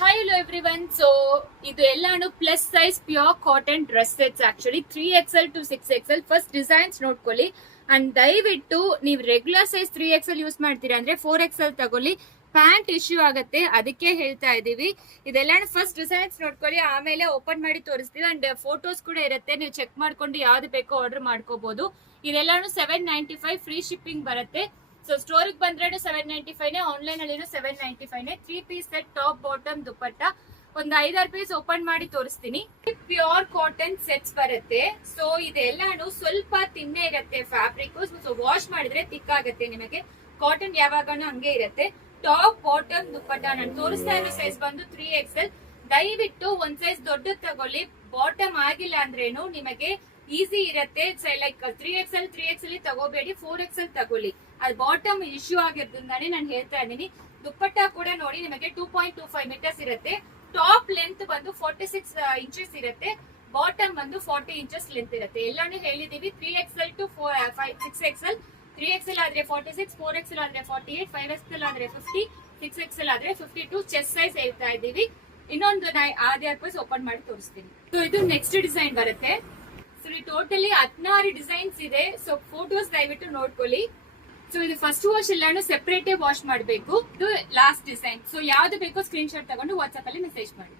Hi hello everyone. So ಇದು ಎಲ್ಲಾನು plus size pure cotton dress sets actually 3XL to 6XL first designs ನೋಡ್ಕೊಳ್ಳಿ and ದಯವಿಟ್ಟು ನೀವು regular size 3XL use ಮಾಡ್ತೀರಾ ಅಂದ್ರೆ 4XL ತಗೊಳ್ಳಿ. ಪ್ಯಾಂಟ್ ಇಶ್ಯೂ ಆಗತ್ತೆ, ಅದಕ್ಕೆ ಹೇಳ್ತಾ ಇದೀವಿ. ಇದೆಲ್ಲ ಫಸ್ಟ್ ಡಿಸೈನ್ಸ್ ನೋಡ್ಕೊಳ್ಳಿ, ಆಮೇಲೆ ಓಪನ್ ಮಾಡಿ ತೋರಿಸ್ತೀವಿ. ಅಂಡ್ ಫೋಟೋಸ್ ಕೂಡ ಇರುತ್ತೆ, ನೀವು ಚೆಕ್ ಮಾಡ್ಕೊಂಡು ಯಾವ್ದು ಬೇಕೋ ಆರ್ಡರ್ ಮಾಡ್ಕೋಬಹುದು. ಇದೆಲ್ಲಾನು 795 ಫ್ರೀ ಶಿಪ್ಪಿಂಗ್ ಬರುತ್ತೆ. ಸೊ ಸ್ಟೋರ್ ಬಂದ್ರೆ 795, ಆನ್ಲೈನ್ ಅಲ್ಲಿ 795. 3 ಪೀಸ್ ಸೆಟ್, ಟಾಪ್ ಬಾಟಮ್ ದುಪ್ಪಟ್ಟ. ಒಂದು 5-6 ಪೀಸ್ ಓಪನ್ ಮಾಡಿ ತೋರಿಸ್ತೀನಿ. ಪ್ಯೂರ್ ಕಾಟನ್ ಸೆಟ್ಸ್ ಬರುತ್ತೆ. ಸೊ ಇದೆಲ್ಲಾನು ಸ್ವಲ್ಪ ತಿನ್ನೆ ಇರುತ್ತೆ ಫ್ಯಾಬ್ರಿಕ್. ಸೊ ವಾಶ್ ಮಾಡಿದ್ರೆ ತಿಕ್ ಆಗುತ್ತೆ ನಿಮಗೆ. ಕಾಟನ್ ಯಾವಾಗನೂ ಹಂಗೆ ಇರುತ್ತೆ. ಟಾಪ್ ಬಾಟಮ್ ದುಪ್ಪಟ್ಟ. ನಾನು ತೋರಿಸ್ತಾ ಇರೋ ಸೈಜ್ ಬಂದು 3XL. ದಯವಿಟ್ಟು ಒಂದ್ ಸೈಜ್ ದೊಡ್ಡ ತಗೊಳ್ಳಿ. ಬಾಟಮ್ ಆಗಿಲ್ಲ ಅಂದ್ರೇನು ನಿಮಗೆ ಈಸಿ ಇರುತ್ತೆ. ಲೈಕ್ 3XL ತಗೋಬೇಡಿ, 4XL ತಗೊಳ್ಳಿ. ಅದು ಬಾಟಮ್ ಇಶ್ಯೂ ಆಗಿರೋದ್ರಿಂದಾನೆ ನಾನು ಹೇಳ್ತಾ ಇದ್ದೀನಿ. ದುಪ್ಪಟ್ಟ ಕೂಡ ನೋಡಿ, ನಿಮಗೆ 2.25 ಮೀಟರ್ಸ್ ಇರುತ್ತೆ. ಟಾಪ್ ಲೆಂತ್ ಬಂದು 46 ಇಂಚಸ್ ಇರುತ್ತೆ. ಬಾಟಮ್ ಬಂದು 40 ಇಂಚಸ್ ಲೆಂತ್ ಇರುತ್ತೆ. ಎಲ್ಲಾನು ಹೇಳಿದೀವಿ. 3XL to 6XL. 3XL ಆದ್ರೆ 46, 4XL ಆದ್ರೆ 48, 5XL ಆದ್ರೆ 50, 6XL ಆದ್ರೆ 52 ಚೆಸ್ಟ್ ಸೈಜ್ ಹೇಳ್ತಾ ಇದೀವಿ. ಇನ್ನೊಂದು 6 ಪೀಸ್ ಓಪನ್ ಮಾಡಿ ತೋರಿಸ್ತೀನಿ. ಸೊ ಇದು ನೆಕ್ಸ್ಟ್ ಡಿಸೈನ್ ಬರುತ್ತೆ. ಸೊ ಟೋಟಲಿ 16 ಡಿಸೈನ್ಸ್ ಇದೆ. ಸೊ ಫೋಟೋಸ್ ದಯವಿಟ್ಟು ನೋಡ್ಕೊಳ್ಳಿ. ಸೊ ಇದು ಫಸ್ಟ್ ವಾಶ್ ಎಲ್ಲಾನು ಸೆಪರೇಟ್ ವಾಶ್ ಮಾಡಬೇಕು. ಇದು ಲಾಸ್ಟ್ ಡಿಸೈನ್. ಸೊ ಯಾವ್ದು ಬೇಕೋ ಸ್ಕ್ರೀನ್ ಶಾಟ್ ತಗೊಂಡು ವಾಟ್ಸ್ಆಪ್ ಅಲ್ಲಿ ಮೆಸೇಜ್ ಮಾಡಿ.